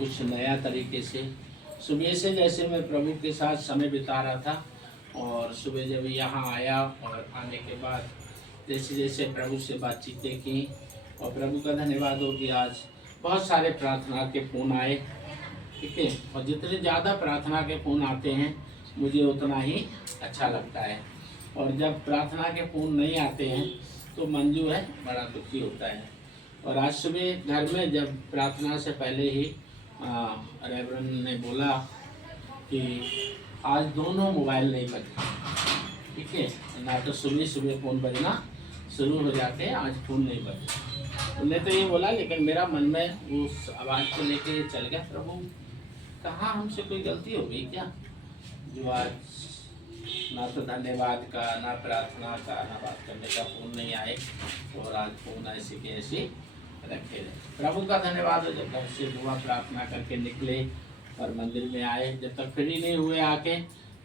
कुछ नया तरीके से। सुबह से जैसे मैं प्रभु के साथ समय बिता रहा था, और सुबह जब यहाँ आया और आने के बाद जैसे जैसे प्रभु से बातचीतें की, और प्रभु का धन्यवाद हो कि आज बहुत सारे प्रार्थना के फ़ोन आए, ठीक है। और जितने ज़्यादा प्रार्थना के फ़ोन आते हैं मुझे उतना ही अच्छा लगता है, और जब प्रार्थना के फ़ोन नहीं आते हैं तो मन जो है बड़ा दुखी होता है। और आज सुबह घर में जब प्रार्थना से पहले ही रेवरेंड ने बोला कि आज दोनों मोबाइल नहीं बजे, ठीक है, ना तो सुबह सुबह फ़ोन बजना शुरू हो जाते हैं, आज फ़ोन नहीं बजे। उन्होंने तो ये बोला, लेकिन मेरा मन में उस आवाज़ को लेके चल गया, प्रभु कहाँ हमसे कोई गलती हो गई क्या, जो आज ना तो धन्यवाद का, ना प्रार्थना का, ना बात करने का फ़ोन नहीं आए, और आज फ़ोन ऐसे के ऐसे रखे रहे। प्रभु का धन्यवाद हो, जब घर से दुआ प्रार्थना करके निकले और मंदिर में आए, जब तक फ्री नहीं हुए आके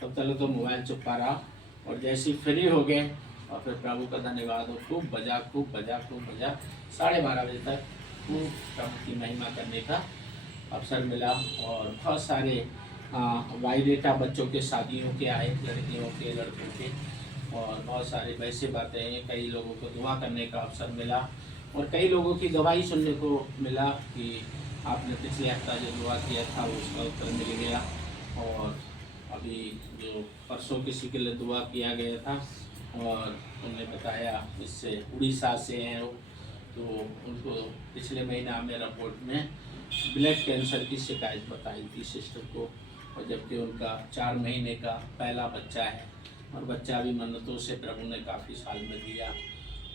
तब तक तो मोबाइल चुपा रहा, और जैसे ही फ्री हो गए और फिर प्रभु का धन्यवाद हो, खूब बजा 12:30 बजे तक खूब प्रभु की महिमा करने का अवसर मिला। और बहुत सारे वाइडेटा बच्चों के शादियों के आए, लड़कियों के लड़कों के, और बहुत सारे वैसे बातें हैं। कई लोगों को दुआ करने का अवसर मिला, और कई लोगों की गवाही सुनने को मिला कि आपने पिछले हफ्ता जो दुआ किया था वो उसका उत्तर मिल गया, और अभी जो परसों किसी के लिए दुआ किया गया था और उन्होंने बताया इससे उड़ीसा से हैं वो, तो उनको पिछले महीना में रिपोर्ट में ब्लड कैंसर की शिकायत बताई थी सिस्टर को, और जबकि उनका 4 महीने का पहला बच्चा है, और बच्चा भी मन्नतों से प्रभु ने काफ़ी साल में दिया,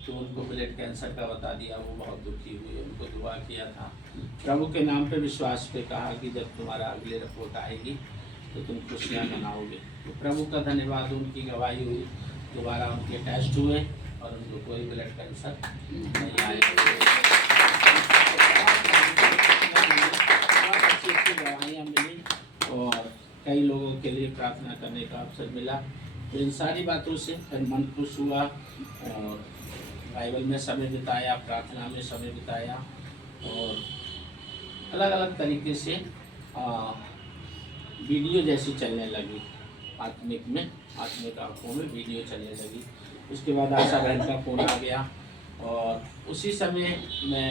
तो उनको ब्लड कैंसर का बता दिया। वो बहुत दुखी हुई, उनको दुआ किया था, प्रभु के नाम पे विश्वास पे कहा कि जब तुम्हारा अगली रिपोर्ट आएगी तो तुम खुशियाँ मनाओगे। तो प्रभु का धन्यवाद, उनकी गवाही हुई, दोबारा उनके टेस्ट हुए और उनको कोई ब्लड कैंसर नहीं आया। अच्छी गवाहियाँ मिली और कई लोगों के लिए प्रार्थना करने का अवसर मिला। तो इन सारी बातों से फिर मन खुश हुआ, और बाइबल में समय बिताया, प्रार्थना में समय बिताया, और अलग अलग तरीके से वीडियो जैसी चलने लगी, आत्मिक आँखों में वीडियो चलने लगी। उसके बाद आशा बहन का फ़ोन आ गया, और उसी समय मैं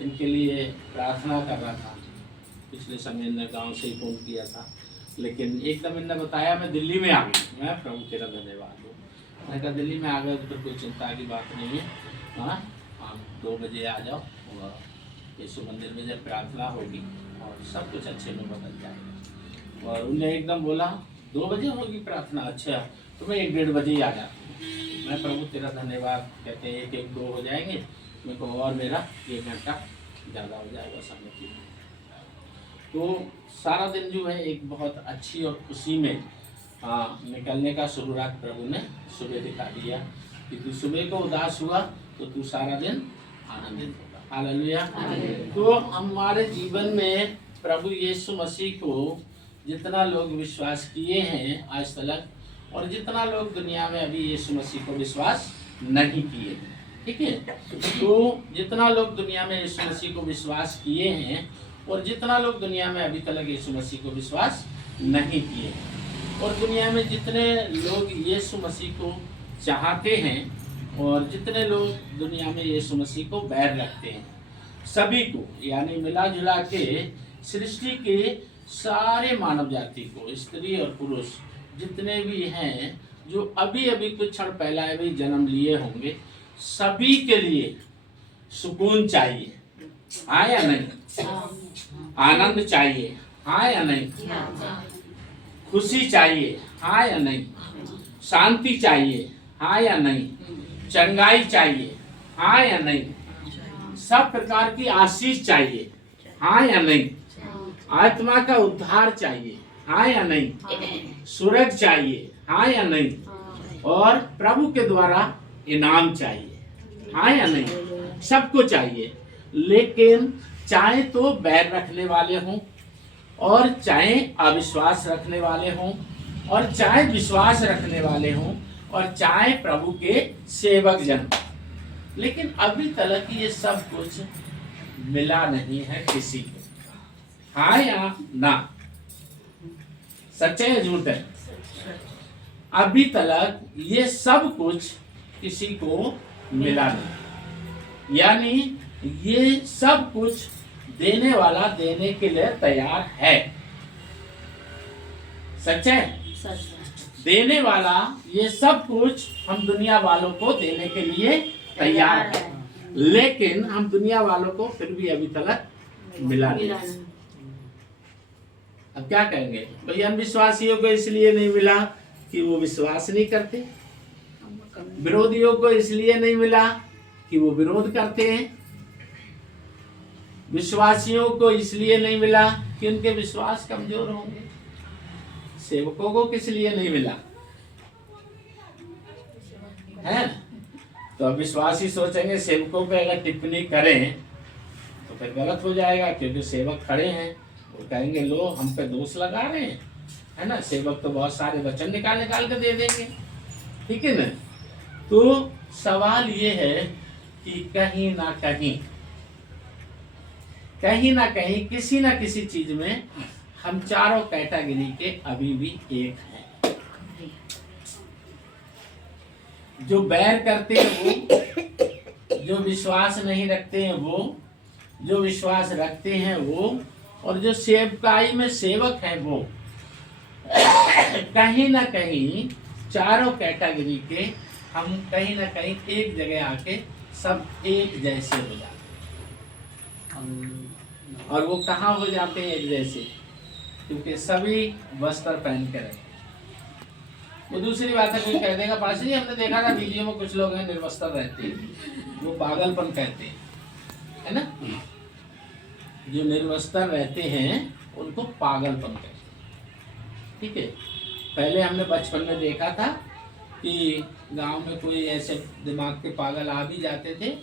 इनके लिए प्रार्थना कर रहा था। पिछले समय इन्हें गांव से ही फ़ोन किया था, लेकिन एकदम इन्हें बताया मैं दिल्ली में आ गई। मैं प्रभु तेरा धन्यवाद हो, मैंने कहा दिल्ली में आ गए तो कोई चिंता की बात नहीं है, हाँ आप 2 बजे आ जाओ, और यीशु मंदिर में जब प्रार्थना होगी और सब कुछ अच्छे में बदल जाएगा। और उन्हें एकदम बोला 2 बजे होगी प्रार्थना, अच्छा तो मैं 1-1:30 बजे ही आ जाता हूँ। मैं प्रभु तेरा धन्यवाद, कहते हैं 1-1-2 हो जाएंगे, मेरे को और मेरा 1 घंटा ज़्यादा हो जाएगा समय की। तो सारा दिन जो है एक बहुत अच्छी और खुशी में निकलने का शुरुआत प्रभु ने सुबह दिखा दिया कि तू सुबह को उदास हुआ तो तू सारा दिन आनंदित होगा। हालेलुया। तो हमारे जीवन में प्रभु यीशु मसीह को जितना लोग विश्वास किए हैं आज तक, और जितना लोग दुनिया में अभी यीशु मसीह को विश्वास नहीं किए, ठीक है, तो जितना लोग दुनिया में यीशु मसीह को विश्वास किए हैं और जितना लोग दुनिया में अभी तक यीशु मसीह को विश्वास नहीं किए, और दुनिया में जितने लोग यीशु मसीह को चाहते हैं और जितने लोग दुनिया में यीशु मसीह को बैर रखते हैं, सभी को, यानी मिला जुला के सृष्टि के सारे मानव जाति को, स्त्री और पुरुष जितने भी हैं जो अभी अभी कुछ क्षण पहले अभी जन्म लिए होंगे, सभी के लिए सुकून चाहिए, हाँ या नहीं? आनंद चाहिए, हाँ या नहीं? खुशी चाहिए, हाँ या नहीं? शांति चाहिए, हाँ या नहीं? चंगाई चाहिए, हाँ या नहीं? सब प्रकार की आशीष चाहिए, हाँ या नहीं? आत्मा का उद्धार चाहिए, हाँ या नहीं? स्वर्ग चाहिए, हाँ या नहीं? और प्रभु के द्वारा इनाम चाहिए, हाँ या नहीं? सबको चाहिए। लेकिन चाहे तो बैर रखने वाले हों, और चाहे अविश्वास रखने वाले हों, और चाहे विश्वास रखने वाले हों, और चाहे प्रभु के सेवक जन, लेकिन अभी तक ये सब कुछ मिला नहीं है किसी को। हाँ या ना, सच्चा या झूठ है? अभी तक ये सब कुछ किसी को मिला नहीं, यानी ये सब कुछ देने वाला देने के लिए तैयार है। सच है? देने वाला ये सब कुछ हम दुनिया वालों को देने के लिए तैयार है, लेकिन हम दुनिया वालों को फिर भी अभी तक मिला नहीं। अब क्या कहेंगे? भाई हम विश्वासियों को इसलिए नहीं मिला कि वो विश्वास नहीं करते, विरोधियों को इसलिए नहीं मिला कि वो विरोध करते हैं, विश्वासियों को इसलिए नहीं मिला कि उनके विश्वास कमजोर होंगे, सेवकों को किस लिए नहीं मिला है? तो अब विश्वासी सोचेंगे सेवकों पे अगर टिप्पणी करें तो फिर गलत हो जाएगा, क्योंकि सेवक खड़े हैं, वो कहेंगे लो हम पे दोष लगा रहे हैं, है ना? सेवक तो बहुत सारे वचन निकाल के दे देंगे, ठीक है ना? तो सवाल ये है कि कहीं ना कहीं किसी ना किसी चीज में हम चारों कैटेगरी के अभी भी एक हैं। जो बैर करते हैं वो, जो विश्वास नहीं रखते हैं वो, जो विश्वास रखते हैं वो, और जो सेवकाई में सेवक है वो, कहीं ना कहीं चारों कैटेगरी के हम कहीं ना कहीं एक जगह आके सब एक जैसे हो जाते हैं। और वो कहाँ हो जाते हैं एक जैसे? क्योंकि सभी वस्त्र पहन के रहते हैं। वो दूसरी बात है, कोई कह देगा पास जी हमने देखा था वीडियो में कुछ लोग हैं निर्वस्त्र रहते हैं, वो पागलपन कहते हैं, है ना? जो निर्वस्त्र रहते हैं उनको पागलपन कहते हैं, ठीक है? पहले हमने बचपन में देखा था कि गांव में कोई ऐसे दिमाग के पागल आ भी जाते थे,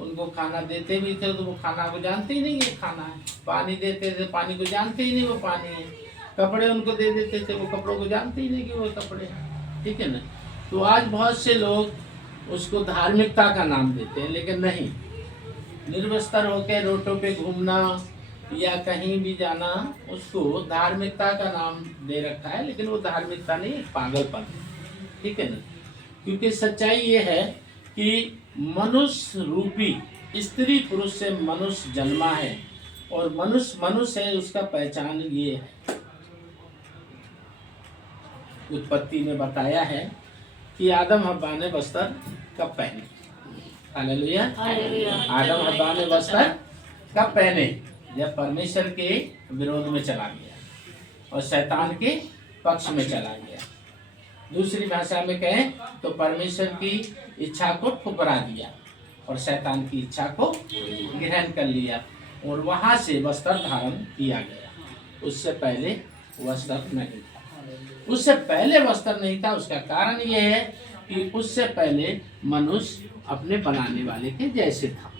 उनको खाना देते भी थे तो वो खाना को जानते ही नहीं ये खाना है, पानी देते थे पानी को जानते ही नहीं वो पानी है, कपड़े उनको दे देते थे वो कपड़ों को जानते ही नहीं कि वो कपड़े हैं, ठीक है ना? तो आज बहुत से लोग उसको धार्मिकता का नाम देते हैं, लेकिन नहीं, निर्वस्त्र होकर रोडों पे घूमना या कहीं भी जाना उसको धार्मिकता का नाम दे रखा है, लेकिन वो धार्मिकता नहीं, पागलपन है, ठीक है ना? क्योंकि सच्चाई ये है कि मनुष्य रूपी स्त्री पुरुष से मनुष्य जन्मा है, और मनुष्य मनुष्य है, उसका पहचान ये है। उत्पत्ति में बताया है कि आदम हव्वा ने वस्त्र कब पहने? हालेलुया। आदम हव्वा ने वस्त्र कब पहने? जब परमेश्वर के विरोध में चला गया और शैतान के पक्ष में चला गया। दूसरी भाषा में कहें तो परमेश्वर की इच्छा को ठुकरा दिया और शैतान की इच्छा को ग्रहण कर लिया, और वहां से वस्त्र धारण किया गया। उससे पहले वस्त्र नहीं था। उससे पहले वस्त्र नहीं था, उसका कारण यह है कि उससे पहले मनुष्य अपने बनाने वाले के जैसे था।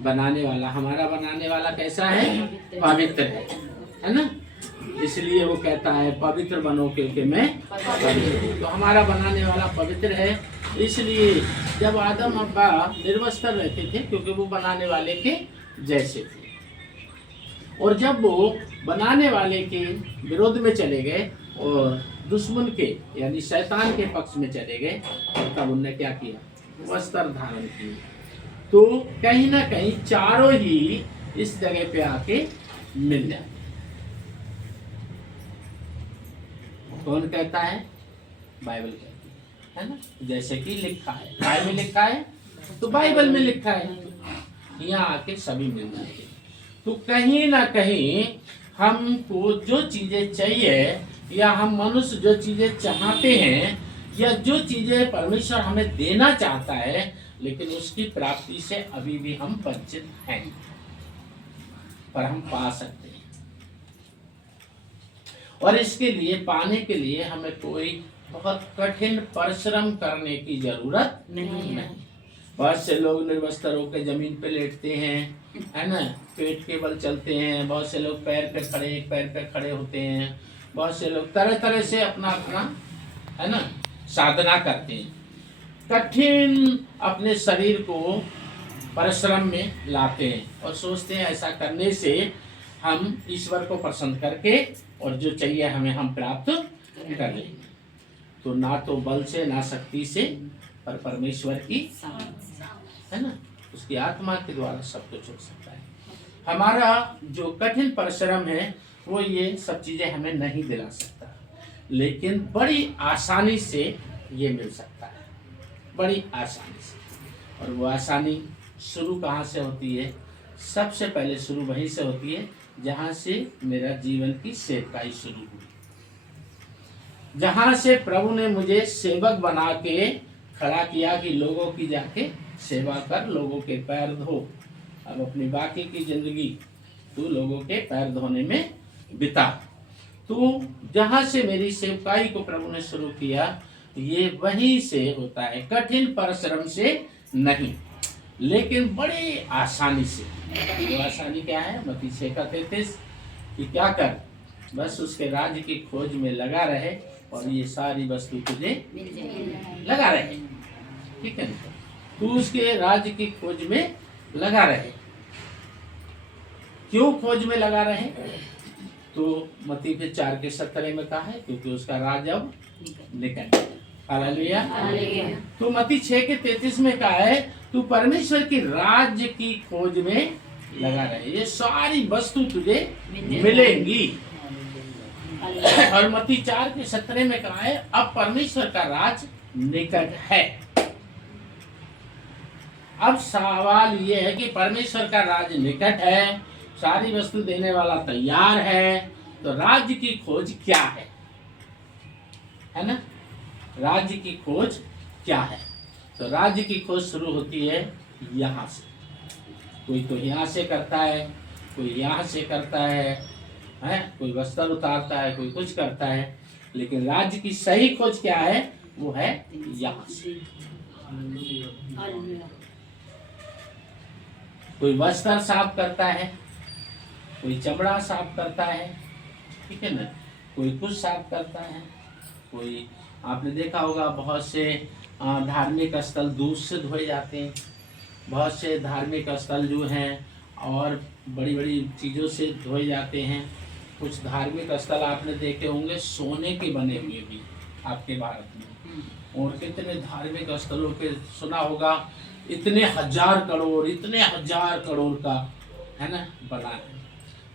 बनाने वाला, हमारा बनाने वाला कैसा है? पवित्र है ना? इसलिए वो कहता है पवित्र बनो क्योंकि मैं पवित्र। तो हमारा बनाने वाला पवित्र है, इसलिए जब आदम हव्वा निर्वस्त्र रहते थे क्योंकि वो बनाने वाले के जैसे थे, और जब वो बनाने वाले के विरोध में चले गए और दुश्मन के यानी शैतान के पक्ष में चले गए, तब उन्होंने क्या किया? वस्त्र धारण किए। तो कहीं ना कहीं चारों ही इस जगह पे आके मिल जाते। कौन कहता है? बाइबल कहती है ना? जैसे कि लिखा है, बाइबल में लिखा है तो बाइबल में लिखा है, यहाँ आके सभी मिल जाते। तो कहीं ना कहीं हमको जो चीजें चाहिए या हम मनुष्य जो चीजें चाहते हैं या जो चीजें परमेश्वर हमें देना चाहता है, लेकिन उसकी प्राप्ति से अभी भी हम वंचित हैं, पर हम पा सकते हैं। और इसके लिए, पाने के लिए हमें कोई बहुत कठिन परिश्रम करने की जरूरत नहीं। बहुत से लोग निर्वस्त्र होकर जमीन पे लेटते हैं, है ना? पेट के बल चलते हैं। बहुत से लोग पैर पे खड़े, एक पैर पे खड़े होते हैं। बहुत से लोग तरह तरह से अपना अपना, है ना, साधना करते हैं, कठिन अपने शरीर को परिश्रम में लाते हैं और सोचते हैं ऐसा करने से हम ईश्वर को प्रसन्न करके और जो चाहिए हमें हम प्राप्त कर लेंगे। तो ना तो बल से ना शक्ति से, पर परमेश्वर की, है ना, उसकी आत्मा के द्वारा सब कुछ हो सकता है। हमारा जो कठिन परिश्रम है वो ये सब चीजें हमें नहीं दिला सकता, लेकिन बड़ी आसानी से ये मिल सकता है, बड़ी आसानी से। और वो आसानी शुरू कहाँ से होती है? सबसे पहले शुरू वहीं से होती है जहाँ से मेरा जीवन की सेवकाई शुरू हुई, जहाँ से प्रभु ने मुझे सेवक बना के खड़ा किया कि लोगों की जाके सेवा कर, लोगों के पैर धो। अब अपनी बाकी की जिंदगी तू लोगों के पैर धोने में बिता। तो जहाँ से मेरी सेवकाई को प्रभु ने शुरू किया, ये वहीं से होता है, कठिन परिश्रम से नहीं, लेकिन बड़ी आसानी से। वो आसानी क्या है? मत्ती 6:33 कि क्या कर, बस उसके राज्य की खोज में लगा रहे और ये सारी वस्तु तुझे लगा रहे। ठीक है, तू उसके राज्य की खोज में लगा रहे। क्यों खोज में लगा रहे? तो मत्ती 4:17 में कहा है क्योंकि उसका राज्य अब निकट है। हालेलुया। तो मत्ती 6:33 में कहा है तू परमेश्वर की राज्य की खोज में लगा रहे, ये सारी वस्तु तुझे मिलेंगी। और मत्ती 4:17 में कहा है अब परमेश्वर का राज निकट है। अब सवाल ये है कि परमेश्वर का राज निकट है, सारी वस्तु देने वाला तैयार है, तो राज्य की खोज क्या है ना? राज्य की खोज क्या है? तो राज्य की खोज शुरू होती है यहाँ से। कोई तो यहाँ से करता है, कोई यहाँ से करता है, कोई वस्त्र उतारता है, कोई कुछ करता है, लेकिन राज्य की सही खोज क्या है? वो है यहाँ से। कोई वस्त्र साफ करता है, कोई चमड़ा साफ करता है, ठीक है ना, कोई कुछ साफ करता है, कोई आपने देखा होगा बहुत से धार्मिक स्थल दूध से धोए जाते हैं, बहुत से धार्मिक स्थल जो हैं और बड़ी बड़ी चीज़ों से धोए जाते हैं। कुछ धार्मिक स्थल आपने देखे होंगे सोने के बने हुए भी आपके भारत में, और कितने धार्मिक स्थलों के सुना होगा इतने हजार करोड़ का, है ना, बना है।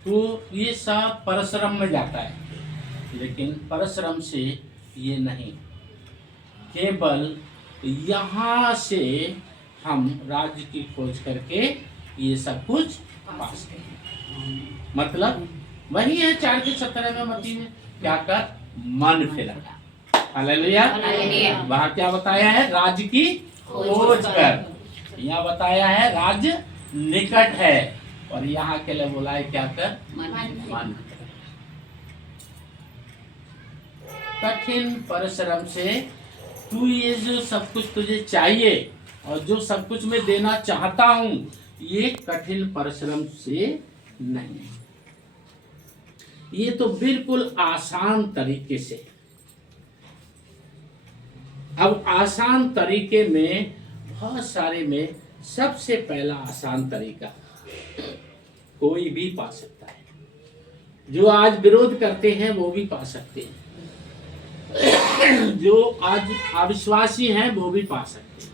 तो ये सब परिश्रम में जाता है, लेकिन परिश्रम से ये नहीं, केवल यहाँ से हम राज्य की खोज करके ये सब कुछ पा सकते। मतलब वही है 4:17 में मत्ती में, क्या कर, मन फिरा। हालेलुया। वहाँ क्या बताया है? राज्य की खोज कर। यहाँ बताया है राज्य निकट है, और यहाँ के लिए बोला है क्या कर, मन। कठिन परिश्रम से तू ये जो सब कुछ तुझे चाहिए और जो सब कुछ मैं देना चाहता हूं, ये कठिन परिश्रम से नहीं, ये तो बिल्कुल आसान तरीके से। अब आसान तरीके में बहुत सारे में सबसे पहला आसान तरीका कोई भी पा सकता है। जो आज विरोध करते हैं वो भी पा सकते हैं, जो आज अविश्वासी हैं वो भी पा सकते हैं,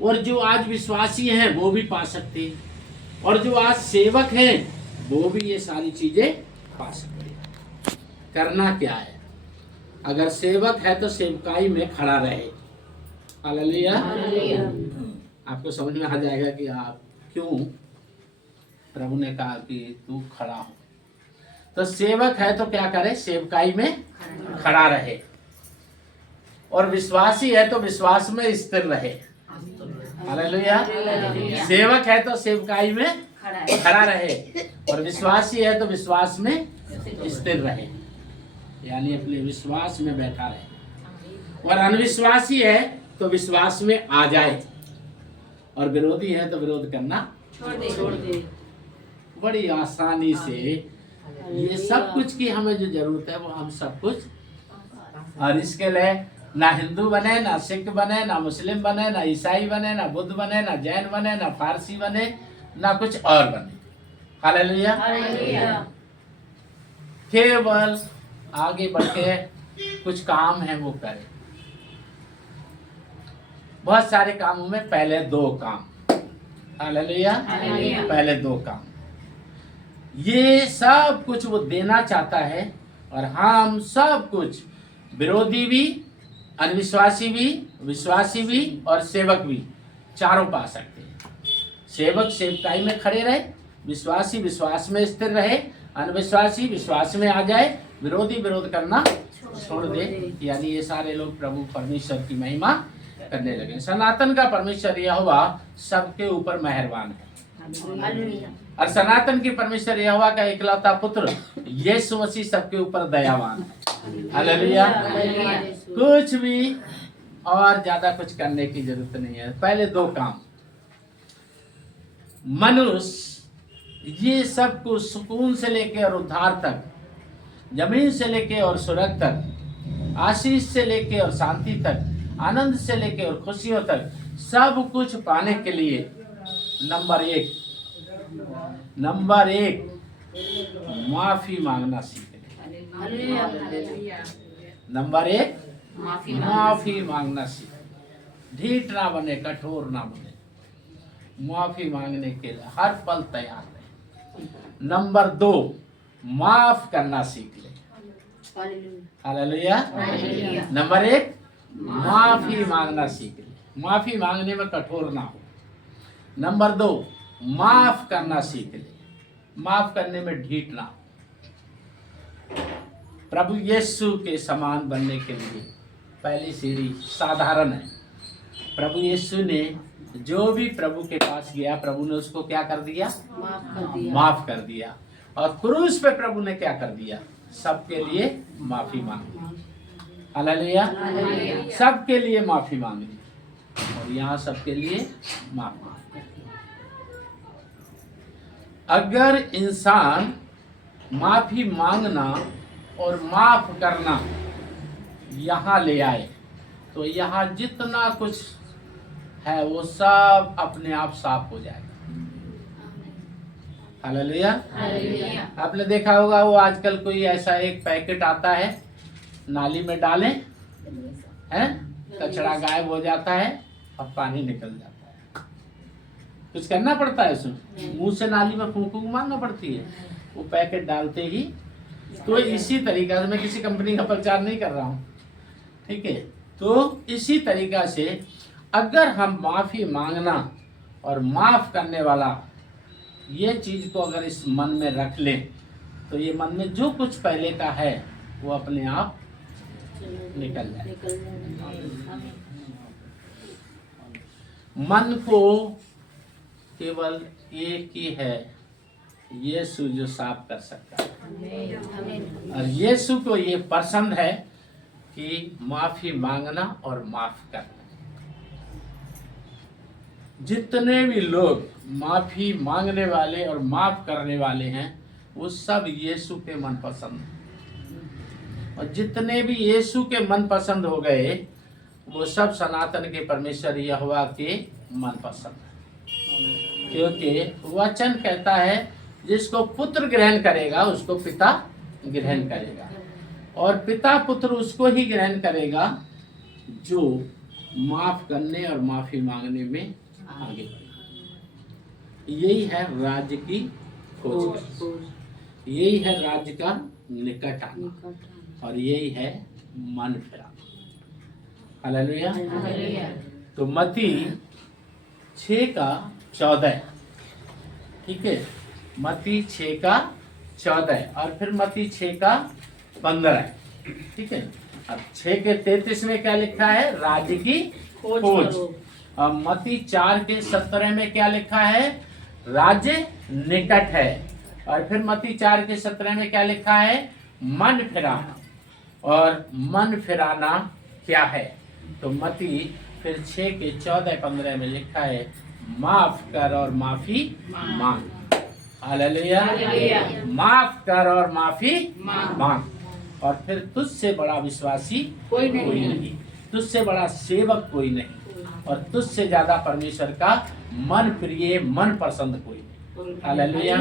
और जो आज विश्वासी हैं वो भी पा सकते हैं, और जो आज सेवक हैं वो भी ये सारी चीजें पा सकते हैं। करना क्या है? अगर सेवक है तो सेवकाई में खड़ा रहे। हालेलुया। आपको समझ में आ जाएगा कि आप क्यों प्रभु ने कहा कि तू खड़ा हो। तो सेवक है तो क्या करे? सेवकाई में खड़ा रहे, और विश्वासी है तो विश्वास में स्थिर रहे। हालेलुया। सेवक है तो सेवकाई में खड़ा रहे, और विश्वासी है तो विश्वास में स्थिर रहे, यानी अपने विश्वास में बैठा रहे। और अनविश्वासी है तो विश्वास में आ जाए, और विरोधी है तो विरोध करना छोड़ दे। बड़ी आसानी से ये सब कुछ की हमें जो जरूरत है वो हम सब कुछ, और इसके लिए ना हिंदू बने, ना सिख बने, ना मुस्लिम बने, ना ईसाई बने, ना बुद्ध बने, ना जैन बने, ना फारसी बने, ना कुछ और बने। हालेलुया। केवल आगे बढ़ के कुछ काम है वो करे। बहुत सारे कामों में पहले 2 काम, हालेलुया, पहले 2 काम, ये सब कुछ वो देना चाहता है। और हम सब कुछ, विरोधी भी, अविश्वासी भी, विश्वासी भी और सेवक भी, चारों पा सकते हैं। सेवक सेवकाई में खड़े रहे, विश्वासी विश्वास में स्थिर रहे, अनविश्वासी विश्वास में आ जाए, विरोधी विरोध करना छोड़ दे। यानी ये सारे लोग प्रभु परमेश्वर की महिमा करने लगे। सनातन का परमेश्वर यहोवा सबके ऊपर मेहरबान है। और सनातन के परमेश्वर यहोवा का इकलौता पुत्र यीशु मसीह सबके ऊपर दयावान है। हालेलुया। कुछ भी और ज्यादा कुछ करने की जरूरत नहीं है। पहले 2 काम, मनुष्य ये सब कुछ सुकून से लेके और उद्धार तक, जमीन से लेके और स्वर्ग तक, आशीष से लेके और शांति तक, आनंद से लेके और खुशियों तक, सब कुछ पाने के लिए नंबर 1 माफी मांगना सीखें। नंबर 1 माफी मांगना सीखें। ढीठ ना बने, कठोर ना बने, माफी मांगने के लिए हर पल तैयार रहे। नंबर 2 माफ करना सीख ले। हालेलुया। नंबर 1 माफी मांगना सीख ले, माफी मांगने में कठोर ना हो। नंबर 2 माफ करना सीख ले, माफ करने में ढीठ ना हो। प्रभु यीशु के समान बनने के लिए पहली सीढ़ी साधारण है। प्रभु यीशु ने जो भी प्रभु के पास गया, प्रभु ने उसको क्या कर दिया? माफ कर दिया। और क्रूस पे प्रभु ने क्या कर दिया? सबके लिए माफी मांगी। हालेलुया। सबके लिए माफी मांगी। और यहाँ सबके लिए माफी। अगर इंसान माफी मांगना और माफ करना यहाँ ले आए तो यहाँ जितना कुछ है वो सब अपने आप साफ हो जाएगा। हालेलुया। आपने देखा होगा वो आजकल कोई ऐसा एक पैकेट आता है, नाली में डालें हैं, कचरा गायब हो जाता है और पानी निकल जाता है। कुछ करना पड़ता है उसमें, मुंह से नाली में फूंक मारना पड़ती है, वो पैकेट डालते ही। तो इसी तरीका से, मैं किसी कंपनी का प्रचार नहीं कर रहा हूँ, ठीक है, तो इसी तरीका से अगर हम माफी मांगना और माफ करने वाला ये चीज को अगर इस मन में रख लें तो ये मन में जो कुछ पहले का है वो अपने आप निकल जाए। मन को केवल एक ही है, यीशु जो साफ कर सकता है। और यीशु को ये पसंद है कि माफी मांगना और माफ करना। जितने भी लोग माफी मांगने वाले और माफ करने वाले हैं वो सब यीशु के मन पसंद हैं। और जितने भी यीशु के मन पसंद हो गए वो सब सनातन के परमेश्वर यहोवा के मन पसंद है। क्योंकि वचन कहता है जिसको पुत्र ग्रहण करेगा उसको पिता ग्रहण करेगा, और पिता पुत्र उसको ही ग्रहण करेगा जो माफ करने और माफी मांगने में आगे बढ़े। यही है राज्य की खोज, यही है राज्य का निकट आना, और यही है मन फिराना। हालेलुया। तो मत्ती 6:14, ठीक है, मत्ती 6:14 और फिर मत्ती 6:15, ठीक है। अब 6:33 में क्या लिखा है? राज्य की खोज। और मत्ती 4:17 में क्या लिखा है? राज्य निकट है। और फिर मत्ती 4:17 में क्या लिखा है? मन फिराना। और मन फिराना क्या है? तो मत्ती फिर 6:14-15 में लिखा है माफ कर और माफी मांग। हालेलुया। माफ कर और माफी मांग। और फिर तुझसे बड़ा विश्वासी कोई नहीं, तुझसे बड़ा सेवक कोई नहीं, और तुझसे ज्यादा परमेश्वर का मन प्रिय मन पसंद कोई नहीं। हालेलुया।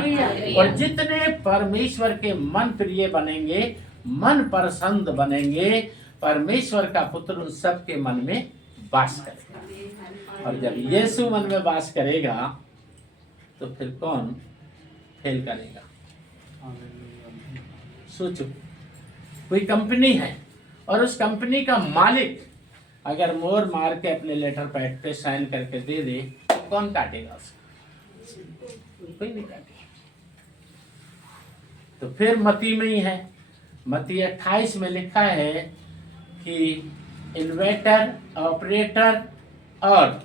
और जितने परमेश्वर के मन प्रिय बनेंगे, मन पसंद बनेंगे, परमेश्वर का पुत्र उन सब के मन में वास करेगा। और जब यीशु मन में वास करेगा तो फिर कौन फेल करेगा? सोचो, कोई कंपनी है और उस कंपनी का मालिक अगर मोर मार के अपने लेटर पैड पे साइन करके दे दे, कौन काटेगा उसको? कोई नहीं काटेगा। तो फिर मती में ही है, मती 28 में लिखा है कि इन्वेंटर, ऑपरेटर और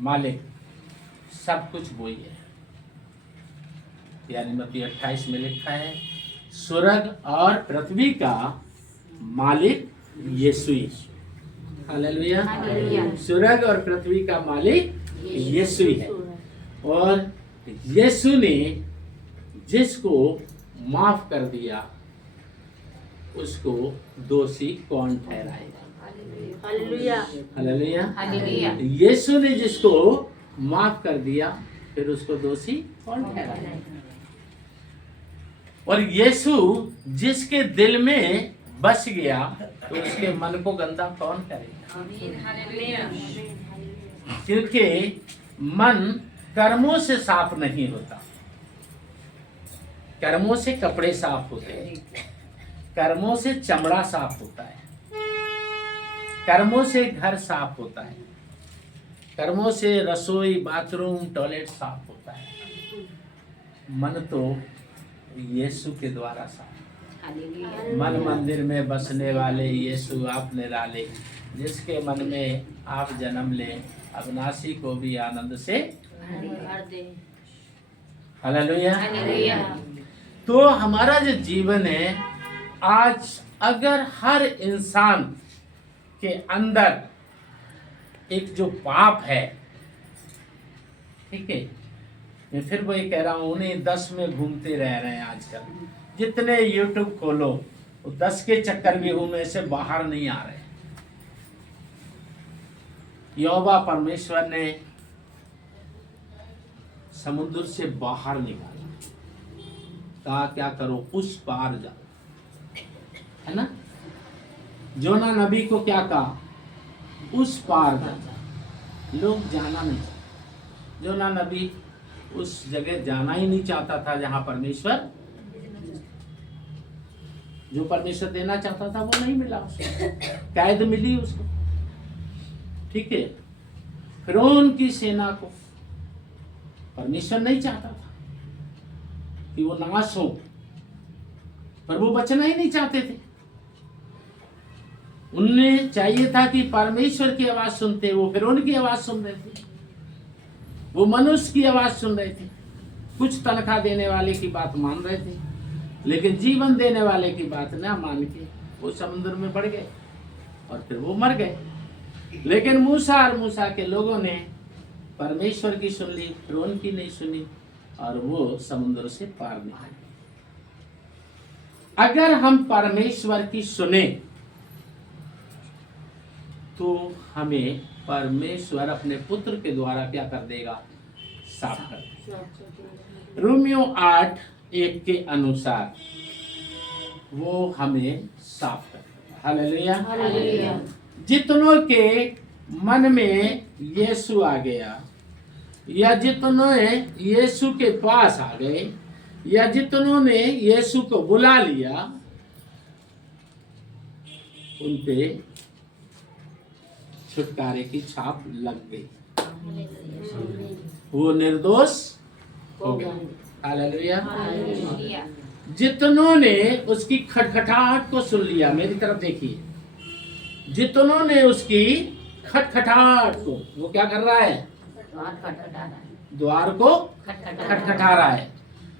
मालिक सब कुछ वही है। यानी मती 28 में लिखा है स्वर्ग और पृथ्वी का मालिक यीशु। हालेलुया। स्वर्ग और पृथ्वी का मालिक यीशु है। और यीशु ने जिसको माफ कर दिया उसको दोषी कौन ठहराएगा? हालेलुया। यीशु ने जिसको माफ कर दिया फिर उसको दोषी कौन ठहराएगा? और यीशु जिसके दिल में बस गया तो उसके मन को गंदा कौन करेगा? क्योंकि मन कर्मों से साफ नहीं होता। कर्मों से कपड़े साफ होते हैं, कर्मों से चमड़ा साफ होता है, कर्मों से घर साफ होता है, कर्मों से रसोई, बाथरूम, टॉयलेट साफ होता है। मन तो यीशु के द्वारा साफ। मन मंदिर में बसने वाले यीशु आप निराले, जिसके मन में आप जन्म ले, अविनाशी को भी आनंद से भर दे। हालेलुया। तो हमारा जो जीवन है आज, अगर हर इंसान के अंदर एक जो पाप है, ठीक है, मैं फिर वही कह रहा हूँ, उन्हें 10 में घूमते रह रहे हैं आजकल। जितने YouTube खोलो वो 10 के चक्कर में में से बाहर नहीं आ रहे। यहोवा परमेश्वर ने समुद्र से बाहर निकाला, कहा क्या करो, उस पार जाओ, है ना। जोना नबी को क्या कहा, उस पार जा। लोग जाना नहीं चाहते। जोना नबी उस जगह जाना ही नहीं चाहता था जहां परमेश्वर, जो परमेश्वर देना चाहता था वो नहीं मिला उसको, कैद मिली उसको, ठीक है। फिरौन की सेना को परमेश्वर नहीं चाहता था कि वो नाश हो, पर वो बचना ही नहीं चाहते थे। उन्हें चाहिए था कि परमेश्वर की आवाज सुनते, वो फिरौन की आवाज सुन रहे थे, वो मनुष्य की आवाज सुन रहे थे, कुछ तनख्वाह देने वाले की बात मान रहे थे, लेकिन जीवन देने वाले की बात ना मान के वो समुद्र में बढ़ गए और फिर वो मर गए। लेकिन मूसा और मूसा के लोगों ने परमेश्वर की सुन ली, फिरौन की नहीं सुनी और वो समुद्र से पार निकल गए। अगर हम परमेश्वर की सुने तो हमें परमेश्वर अपने पुत्र के द्वारा क्या कर देगा, साफ कर देगा। रोमियो 8:1 के अनुसार वो हमें साफ कर देगा। हालेलुया। जितनों के मन में यीशु आ गया, या जितनों यीशु के पास आ गए, या जितनों ने यीशु को बुला लिया, उन पे छुटकारे की छाप लग गई, वो निर्दोष हो गए। हालेलुया। जितनों ने उसकी खटखटाहट को सुन लिया, मेरी तरफ देखिए, जितनों ने उसकी खटखटाहट को, वो क्या कर रहा है, द्वार को खटखटा रहा है।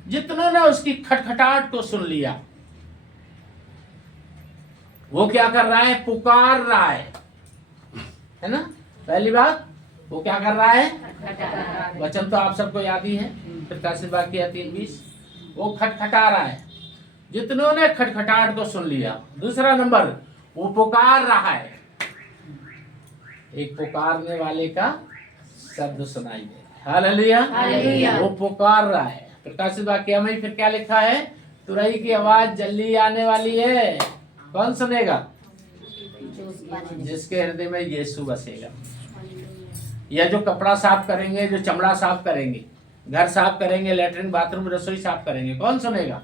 जितनों ने उसकी खटखटाहट को सुन लिया, वो क्या कर रहा है, पुकार रहा है ना। पहली बात, वो क्या कर रहा है, वचन तो आप सबको याद ही है, प्रकाशित वाक्य 3:20, वो खटखटा रहा है। जितनों ने खटखटाहट को सुन लिया। दूसरा नंबर, वो पुकार रहा है। एक पुकारने वाले का शब्द सुनाई दे रहा है। हालेलुया। वो पुकार रहा है। प्रकाशित वाक्य में फिर क्या लिखा है? तुरही की आवाज जल्दी आने वाली है, कौन सुनेगा? जिसके हृदय में यीशु बसेगा। या जो कपड़ा साफ करेंगे, जो चमड़ा साफ करेंगे, घर साफ करेंगे, लेटरिन बाथरूम रसोई साफ करेंगे, कौन सुनेगा?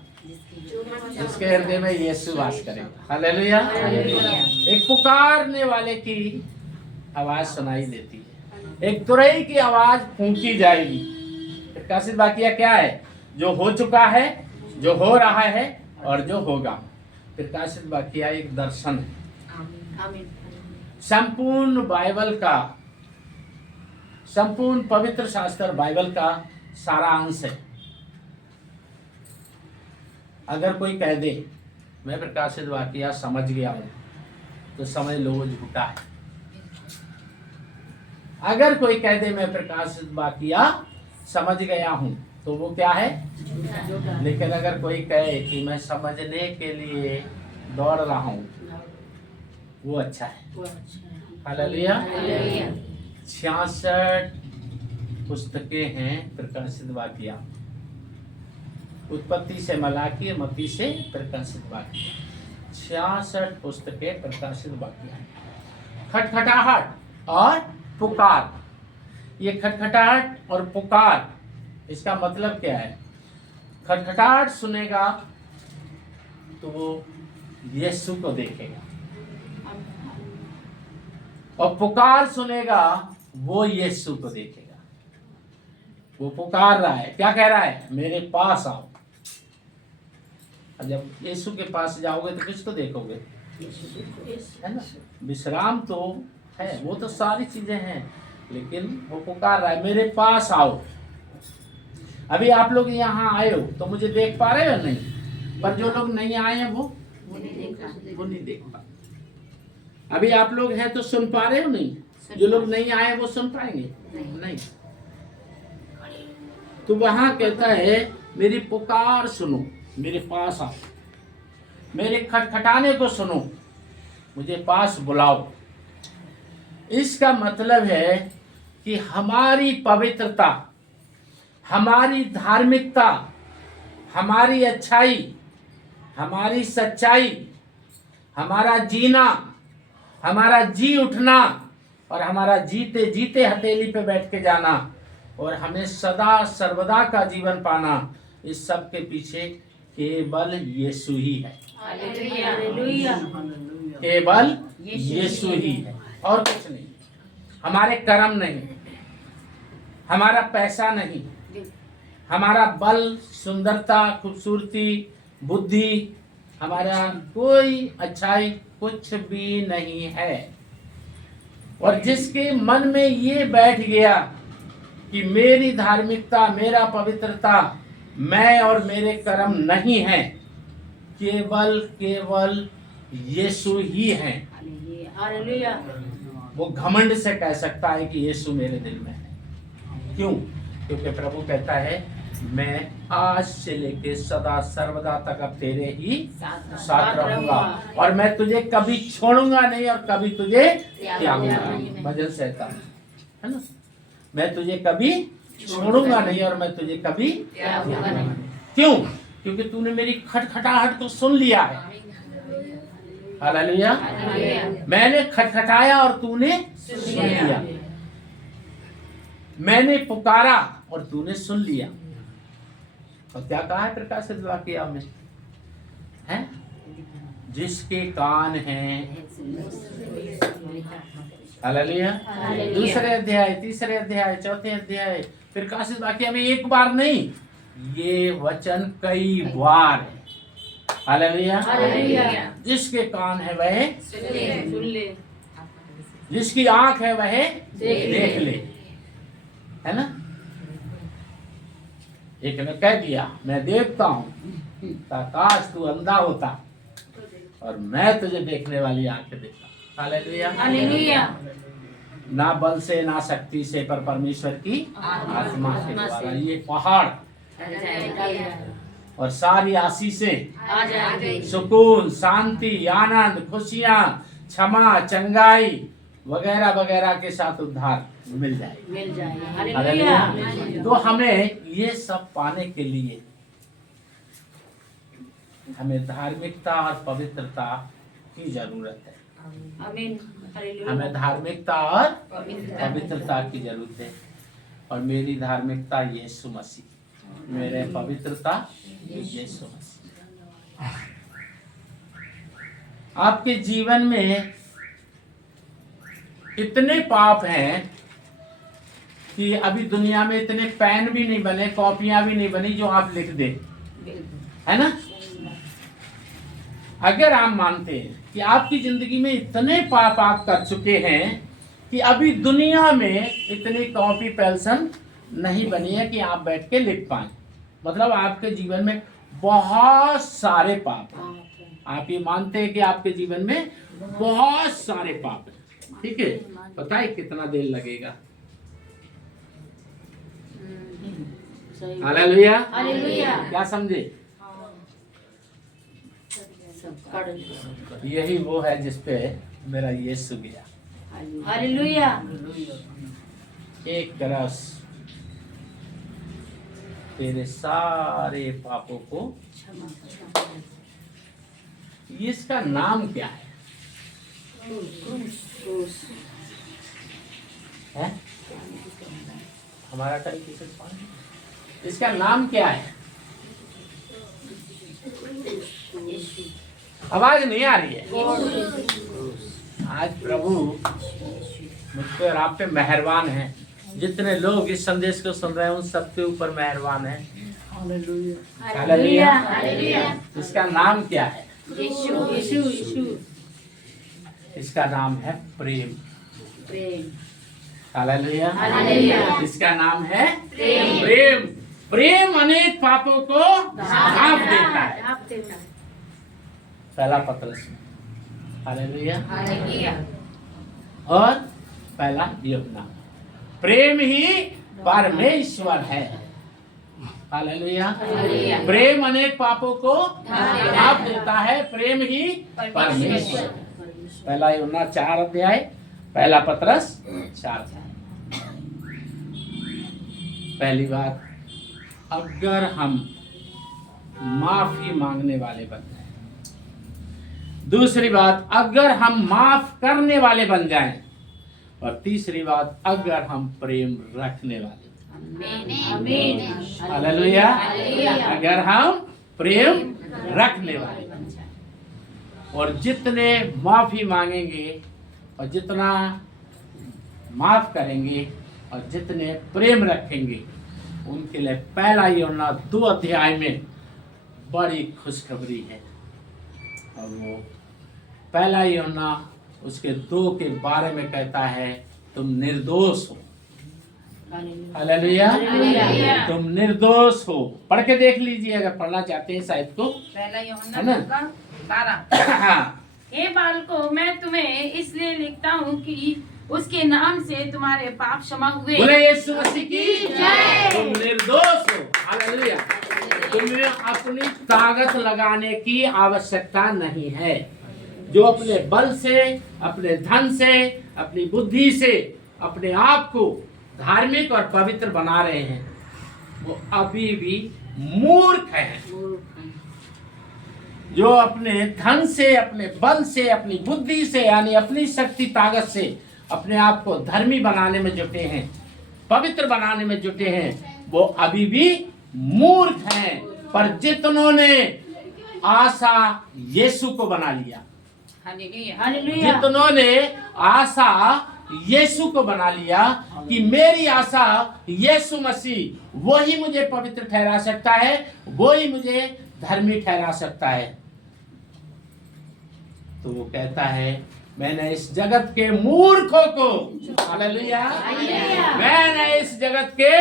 जिसके हृदय में यीशु वास करेगा। हालेलुया। एक पुकारने वाले की आवाज सुनाई देती है, एक तुरही की आवाज फूंकी जाएगी। प्रकाशित वाक्य क्या है? जो हो चुका है, जो हो रहा है और जो होगा। प्रकाशित वाक्य एक दर्शन है। संपूर्ण बाइबल का, संपूर्ण पवित्र शास्त्र बाइबल का सारा अंश है। अगर कोई कह दे मैं प्रकाशित वाक्य समझ गया हूं, तो समझ लो वो झूठा है। अगर कोई कह दे मैं प्रकाशित वाक्य समझ गया हूं, तो वो क्या है? लेकिन अगर कोई कहे कि मैं समझने के लिए दौड़ रहा हूं, वो अच्छा है। हालेलुया। 66 पुस्तकें हैं प्रकाशित वाक्य, उत्पत्ति से मलाकी, मत्ती से प्रकाशित वाक्य। 66 पुस्तकें प्रकाशित वाक्य हैं। खटखटाहट और पुकार, ये खटखटाहट और पुकार, इसका मतलब क्या है? खटखटाहट सुनेगा तो वो यीशु को देखेगा, और पुकार सुनेगा वो यीशु को देखेगा। वो पुकार रहा है, क्या कह रहा है? मेरे पास आओ। जब यीशु के पास जाओगे तो किसको देखोगे? है ना? विश्राम तो है, वो तो सारी चीजें हैं, लेकिन वो पुकार रहा है मेरे पास आओ। अभी आप लोग यहाँ आए हो तो मुझे देख पा रहे हो नहीं? पर जो लोग नहीं आए हैं वो नहीं देख पा। अभी आप लोग हैं तो सुन पा रहे हो नहीं? जो लोग नहीं आए वो सुन पाएंगे नहीं। तो वहां कहता है मेरी पुकार सुनो, मेरे पास आओ, मेरे खटखटाने को सुनो, मुझे पास बुलाओ। इसका मतलब है कि हमारी पवित्रता, हमारी धार्मिकता, हमारी अच्छाई, हमारी सच्चाई, हमारा जीना, हमारा जी उठना और हमारा जीते जीते हथेली पे बैठ के जाना और हमें सदा सर्वदा का जीवन पाना, इस सब के पीछे केवल यीशु ही है। केवल यीशु ही है और कुछ नहीं। हमारे कर्म नहीं, हमारा पैसा नहीं, हमारा बल, सुंदरता, खूबसूरती, बुद्धि, हमारा कोई अच्छाई कुछ भी नहीं है। और जिसके मन में ये बैठ गया कि मेरी धार्मिकता, मेरा पवित्रता, मैं और मेरे कर्म नहीं है, केवल यीशु ही है, वो घमंड से कह सकता है कि यीशु मेरे दिल में है। क्यों? क्योंकि प्रभु कहता है मैं आज से लेके सदा सर्वदा तक अब तेरे ही साथ रहूंगा और मैं तुझे कभी छोड़ूंगा नहीं और कभी तुझे त्यागूंगा। भजन सहता है ना, मैं तुझे कभी छोड़ूंगा नहीं और मैं तुझे कभी त्यागूंगा नहीं। क्यों? क्योंकि तूने मेरी खटखटाहट को सुन लिया है। हालेलुया। मैंने खटखटाया और तूने सुन लिया, मैंने पुकारा और तूने सुन लिया। और क्या कहा है प्रकाशित वाक्य में? है जिसके कान हैं। हालेलुया। दूसरे अध्याय, तीसरे अध्याय, चौथे अध्याय प्रकाशित वाक्य में एक बार नहीं, ये वचन कई बार है। हालेलुया। जिसके कान है वह सुन ले, जिसकी आंख है वह देख ले, है ना? एक ने कह दिया मैं देखता हूं, काश तू अंधा होता और मैं तुझे देखने वाली आंखें देता। हालेलुया। ना बल से ना शक्ति से, पर परमेश्वर की आत्मा के द्वारा ये पहाड़ और सारी आशीषें, सुकून, शांति, आनंद, खुशियां, क्षमा, चंगाई, वगैरह वगैरह के साथ उद्धार मिल जाएगा। हालेलुया। तो हमें ये सब पाने के लिए हमें धार्मिकता और पवित्रता की जरूरत है। आमीन। हालेलुया। हमें धार्मिकता और पवित्रता की जरूरत है। और मेरी धार्मिकता यीशु मसीह, मेरे पवित्रता यीशु मसीह। आपके जीवन में इतने पाप हैं कि अभी दुनिया में इतने पेन भी नहीं बने, कॉपियां भी नहीं बनी जो आप लिख दे, है ना। अगर आप मानते हैं कि आपकी जिंदगी में इतने पाप आप कर चुके हैं कि अभी दुनिया में इतनी कॉपी पेंसिल नहीं बनी है कि आप बैठ के लिख पाए, मतलब आपके जीवन में बहुत सारे पाप हैं। आप ये मानते हैं कि आपके जीवन में बहुत सारे पाप हैं, ठीक है। पता है कितना देर लगेगा? हालेलुया। हालेलुया। क्या समझे? यही वो है जिसपे मेरा यीशु गया। हालेलुया। एक रस तेरे सारे पापों को। इसका नाम क्या है? है? हमारा टाइम किसे पानी? इसका नाम क्या है? आवाज नहीं आ रही है। आज प्रभु मुझ पे और आप पे मेहरबान है। जितने लोग इस संदेश को सुन रहे हैं उन सबके ऊपर मेहरबान है। हालेलुया। इसका नाम क्या है? यीशु। इसका नाम है प्रेम। प्रेम। हालेलुया। हालेलुया। इसका नाम है प्रेम। प्रेम अनेक पापों को ढांप देता है। पहला पत्रस में। हालेलुया। हालेलुया। और पहला यूहन्ना। प्रेम ही परमेश्वर है। हालेलुया। हालेलुया। प्रेम अनेक पापों को ढांप देता है, प्रेम ही परमेश्वर है। पहला यूहन्ना 4 अध्याय, पहला पत्रस 4। पहली बात, अगर हम माफी मांगने वाले बन जाएं। दूसरी बात, अगर हम माफ करने वाले बन जाएं। और तीसरी बात, अगर हम प्रेम रखने वाले। आमीन। हालेलुया। हालेलुया। अगर हम प्रेम रखने वाले बन जाएं। और जितने माफी मांगेंगे और जितना माफ करेंगे और जितने प्रेम रखेंगे उनके लिए पहला यूहन्ना 2 अध्याय में बड़ी खुशखबरी है। और वो पहला यूहन्ना उसके 2 के बारे में कहता है, तुम निर्दोष हो। हालेलुया। तुम निर्दोष हो। पढ़ के देख लीजिए अगर पढ़ना चाहते हैं शायद को। पहला यूहन्ना है ना? 12। हाँ। हे बालकों, मैं तुम्हें इसलिए लिखता हूँ कि उसके नाम से तुम्हारे पाप क्षमा हुए। बोले यीशु मसीह की जय। तुम निर्दोष हो। हालेलुया। तुम्हें अपनी ताकत लगाने की आवश्यकता नहीं है। जो अपने बल से, अपने धन से, अपनी बुद्धि से अपने आप को धार्मिक और पवित्र बना रहे हैं वो अभी भी मूर्ख हैं। जो अपने धन से, अपने बल से, अपनी बुद्धि से यानी अपनी शक्ति ताकत से अपने आप को धर्मी बनाने में जुटे हैं, पवित्र बनाने में जुटे हैं, वो अभी भी मूर्ख हैं। पर जितनों ने आशा यीशु को बना लिया, हालेलुया। जितनों ने आशा यीशु को बना लिया कि मेरी आशा यीशु मसीह, वही मुझे पवित्र ठहरा सकता है, वही मुझे धर्मी ठहरा सकता है। तो वो कहता है, मैंने इस जगत के मूर्खों को, हालेलुया, मैंने इस जगत के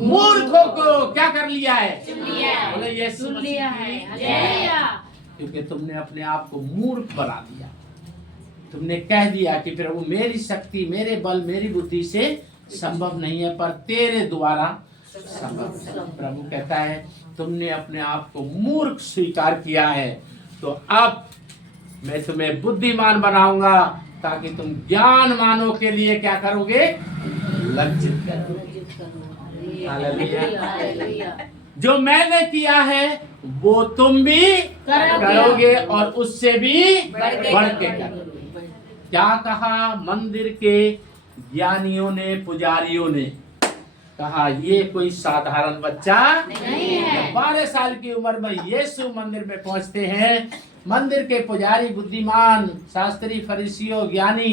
मूर्खों को क्या कर लिया है? बोले यीशु मसीह की, क्योंकि तुमने अपने आप को मूर्ख बना दिया। तुमने कह दिया कि प्रभु मेरी शक्ति, मेरे बल, मेरी बुद्धि से संभव नहीं है, पर तेरे द्वारा संभव है। प्रभु कहता है तुमने अपने आप को मूर्ख स्वीकार किया है, तो अब मैं तुम्हें बुद्धिमान बनाऊंगा ताकि तुम ज्ञानवानों के लिए क्या करोगे, लज्जित हालेलुया। जो मैंने किया है वो तुम भी करोगे और उससे भी बढ़ के करोगे। क्या कहा मंदिर के ज्ञानियों ने, पुजारियों ने कहा ये कोई साधारण बच्चा नहीं है। 12 साल की उम्र में यीशु मंदिर में पहुंचते हैं। मंदिर के पुजारी, बुद्धिमान शास्त्री, फरीसियों, ज्ञानी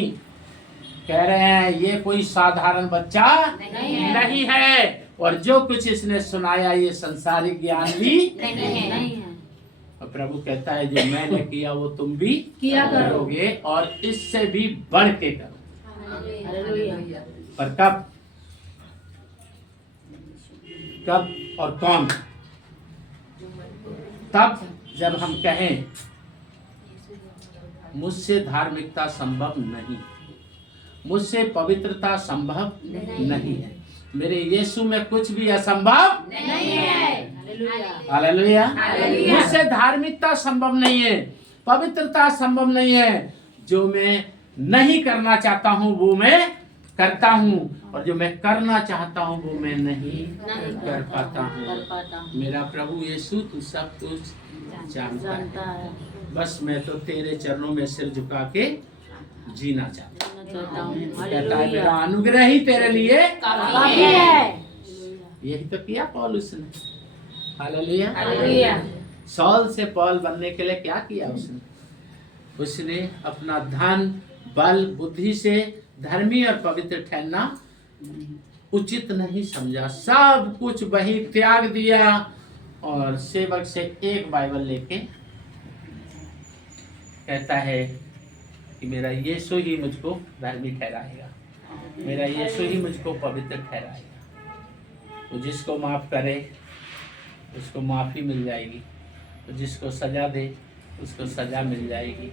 कह रहे हैं ये कोई साधारण बच्चा नहीं है और जो कुछ इसने सुनाया ये संसारिक ज्ञान भी नहीं है। और प्रभु कहता है जो मैंने किया वो तुम भी किया करोगे और इससे भी बढ़ के करो। पर कब और कौन? तब जब हम कहें मुझसे धार्मिकता संभव नहीं, मुझसे पवित्रता संभव नहीं है, मेरे यीशु में कुछ भी असंभव नहीं है। हालेलुया। मुझसे धार्मिकता संभव नहीं है, पवित्रता संभव नहीं है। जो मैं नहीं करना चाहता हूँ वो मैं करता हूँ और जो मैं करना चाहता हूँ वो मैं नहीं कर पाता हूँ। मेरा प्रभु यीशु तू सब कुछ जानता है, बस मैं तो तेरे चरणों में सिर झुका के जीना चाहता हूँ। कहता है मेरा अनुग्रह ही तेरे लिए काफी है। यही तो किया पौलुस ने। हालेलुया। सौल से पौल बनने के लिए क्या किया उसने? उसने अपना धन, बल, बुद्धि से धर्मी और पवित्र ठहरना उचित नहीं समझा, सब कुछ वही त्याग दिया और सेवक से एक बाइबल लेके कहता है कि मेरा यीशु ही मुझको धर्मी ठहराएगा, मेरा यीशु ही मुझको पवित्र ठहराएगा। वो जिसको माफ करे उसको माफी मिल जाएगी, वो जिसको सजा दे उसको सजा मिल जाएगी।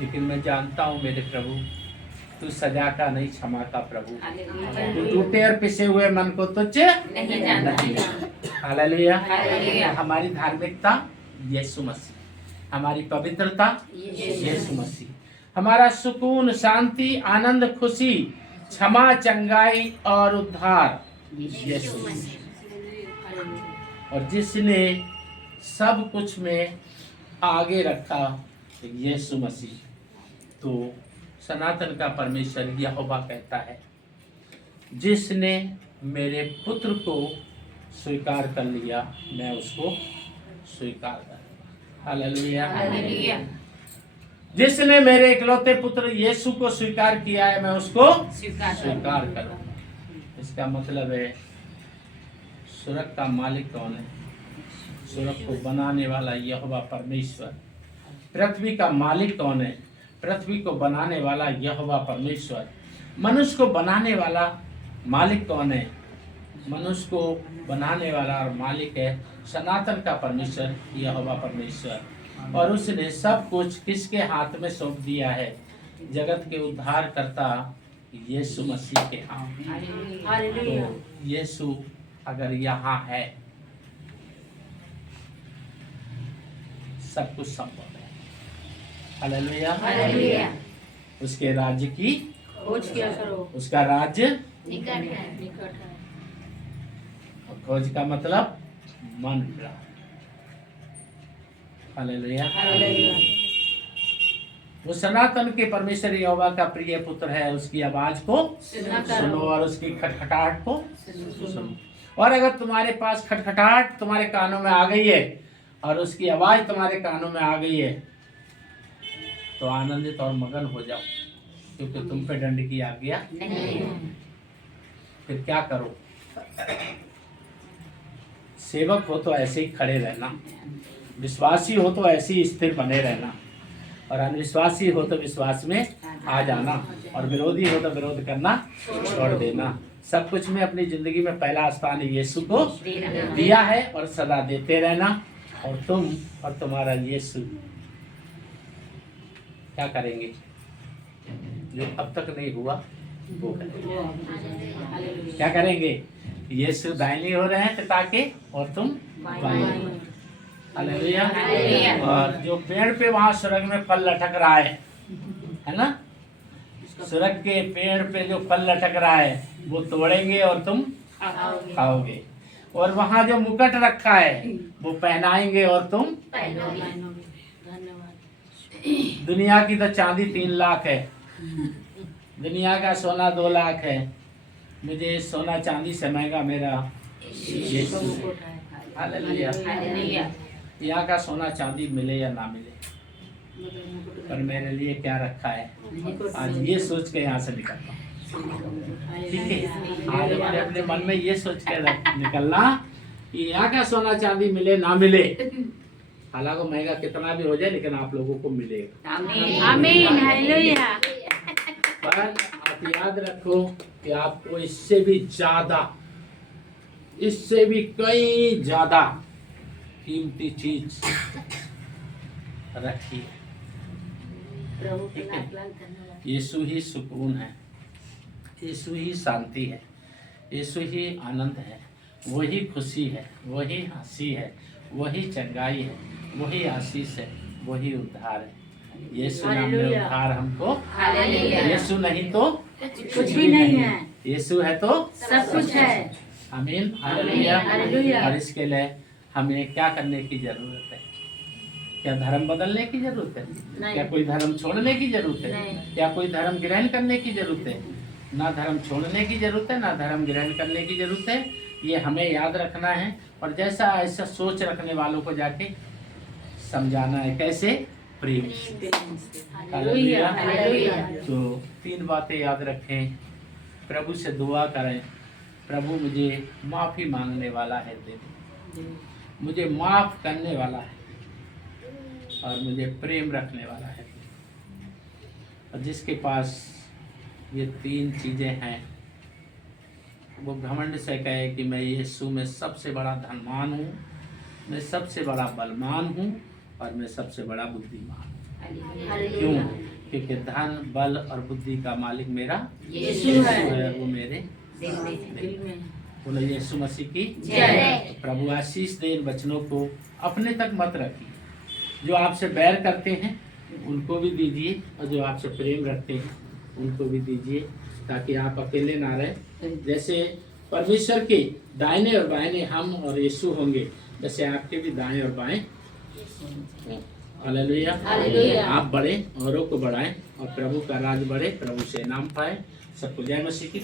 लेकिन मैं जानता हूँ मेरे प्रभु तू सजा का नहीं, क्षमा का प्रभु। तू टूटे और पिसे हुए मन को तुच्छ नहीं जानता। हालेलुया। हमारी धार्मिकता यीशु मसीह, हमारी पवित्रता यीशु मसीह, हमारा सुकून, शांति, आनंद, खुशी, क्षमा, चंगाई और उद्धार यीशु मसीह। और जिसने सब कुछ में आगे रखा यीशु मसीह, तो सनातन का परमेश्वर यहोवा कहता है जिसने मेरे पुत्र को स्वीकार कर लिया मैं उसको स्वीकार करूंगा। हालेलुया। जिसने मेरे इकलौते पुत्र यीशु को स्वीकार किया है मैं उसको स्वीकार करूंगा। इसका मतलब है स्वर्ग का मालिक कौन है? स्वर्ग को बनाने वाला यहोवा परमेश्वर। पृथ्वी का मालिक कौन है? पृथ्वी को बनाने वाला यहोवा परमेश्वर। मनुष्य को बनाने वाला मालिक कौन है? मनुष्य को बनाने वाला और मालिक है सनातन का परमेश्वर यहोवा परमेश्वर। और उसने सब कुछ किसके हाथ में सौंप दिया है? जगत के उद्धार करता यीशु मसीह के हाथ। तो यीशु अगर यहाँ है सब कुछ संभव है। हालेलुया। उसके राज्य की खोज क्या करो, उसका राज्य निकट है। और खोज का मतलब मन प्राप्त। हालेलुया। वो सनातन के परमेश्वर यहोवा का प्रिय पुत्र है, उसकी आवाज को सुनो और उसकी खटखटाहट को सुनो। और अगर तुम्हारे पास खटखटाहट तुम्हारे कानों में आ गई है और उसकी आवाज तुम्हारे कानों में आ गई है तो आनंदित और मगन हो जाओ, क्योंकि तुम पे दंड की आज्ञा नहीं। फिर क्या करो? सेवक हो तो ऐसे ही खड़े रहना, विश्वासी हो तो ऐसे ही स्थिर बने रहना, और अनविश्वासी हो तो विश्वास में आ जाना, और विरोधी हो तो विरोध करना छोड़ देना। सब कुछ में अपनी जिंदगी में पहला स्थान यीशु को दिया है और सदा देते रहना। और तुम और तुम्हारा यीशु क्या करेंगे? जो अब तक नहीं हुआ वो करेंगे। क्या करेंगे? यीशु दाहिनी हो रहे हैं पिता के और तुम बाईं। हालेलुया। और जो पेड़ पे वहां स्वर्ग में फल लटक रहा है ना, सुरख के पेड़ पे जो फल लटक रहा है वो तोड़ेंगे और तुम खाओगे। और वहाँ जो मुकुट रखा है वो पहनाएंगे और तुम दुनिया की तो चांदी 3 लाख है, दुनिया का सोना 2 लाख है, मुझे सोना चांदी से महंगा मेरा यीशु है। हालेलुया। हालेलुया। यहाँ का सोना चांदी मिले या ना मिले, पर मेरे लिए क्या रखा है, आज ये सोच के यहाँ से निकलता हूँ। ठीक है, आज हमारे अपने मन में ये सोच के निकलना कि यहाँ का सोना चांदी मिले ना मिले, हालांकि महंगा कितना भी हो जाए लेकिन आप लोगों को मिलेगा। आमीन। आमीन। हालेलुया। पर आप याद रखो कि आपको इससे भी ज्यादा, इससे भी कई ज्यादा कीमती चीज रखी है। ठीक है, यीशु ही सुकून है, यीशु ही शांति है, यीशु ही आनंद है, वही खुशी है, वही हंसी है, वही चंगाई है, वही आशीष है, वही उद्धार है। यीशु नाम में उद्धार हमको, यीशु नहीं तो कुछ भी नहीं है, यीशु है तो सब कुछ है। आमीन। हालेलुया। हालेलुया। और इसके लिए हमें क्या करने की जरूरत है? क्या धर्म बदलने की जरूरत है? नहीं। क्या कोई धर्म छोड़ने की जरूरत है? नहीं। क्या कोई धर्म ग्रहण करने की जरूरत है? ना धर्म छोड़ने की जरूरत है, ना धर्म ग्रहण करने की जरूरत है। ये हमें याद रखना है और जैसा ऐसा सोच रखने वालों को जाके समझाना है। कैसे? प्रेम से। हालेलुया। हालेलुया। तो 3 बातें याद रखें, प्रभु से दुआ करें, प्रभु मुझे माफ़ी मांगने वाला है दे दे, मुझे माफ़ करने वाला है और मुझे प्रेम रखने वाला है। और जिसके पास ये 3 चीज़ें हैं वो घमंड से कहे कि मैं यीशु में सबसे बड़ा धनवान हूँ, मैं सबसे बड़ा बलवान हूँ और मैं सबसे बड़ा बुद्धिमान हूँ। क्यों? क्योंकि धन, बल और बुद्धि का मालिक मेरा यीशु है। वो मेरे दिल में। बोलो यीशु मसीह की जय। प्रभु आशीष दे। इन वचनों को अपने तक मत रखिए, जो आपसे बैर करते हैं उनको भी दीजिए और जो आपसे प्रेम रखते हैं उनको भी दीजिए, ताकि आप अकेले ना रहे। जैसे परमेश्वर के दाहिने और बाएं हम और यीशु होंगे, जैसे आपके भी दाएं और बाएं। हालेलुया। हालेलुया। आप बढ़े, औरों को बढ़ाएं और प्रभु का राज बढ़े, प्रभु से नाम पाए। सबको जय मसीह की।